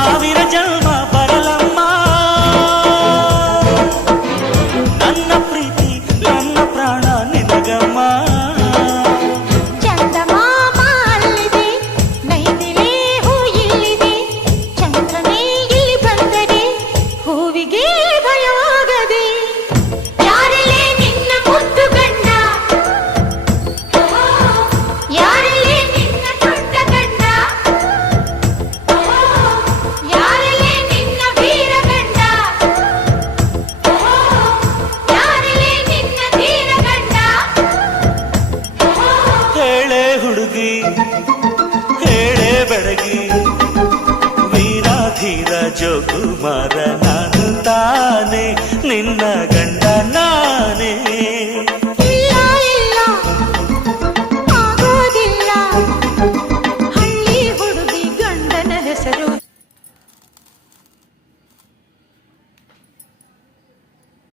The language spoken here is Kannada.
ಸಾವಿರ ಜನ್ಮ ಬರಲಮ್ಮ ನನ್ನ ಪ್ರೀತಿ ನನ್ನ ಪ್ರಾಣ ನಿನಗಮ್ಮ. ಚಂದಮಾಮ ಅಲ್ಲಿದೆ, ನೈದಿಲೆ ಹೂ ಇಲ್ಲಿದೆ, ಚಂದ್ರನೇ ಇಲ್ಲಿ ಬಂದರೆ ಹೂವಿಗೆ ಭಯವಾಗದೆ. ಯಾರಲೇ ನಿನ್ನ ಮುದ್ದು ಗಂಡ, ಯಾರಲೇ ನಿನ್ನ ದೊಡ್ಡ ಗಂಡ, ಯಾರಲೇ ನಿನ್ನ ವೀರ ಗಂಡ, ಯಾರಲೇ ನಿನ್ನ ಧೀರ ಗಂಡ. ಹೇಳೆ ಹುಡುಗಿ ಹೇಳೆ ಬೆಡಗಿ, ವೀರಾಧೀರ ಜೋಕುಮಾರ ನಾನು ತಾನೆ ನಿನ್ನ ಗಂಡ.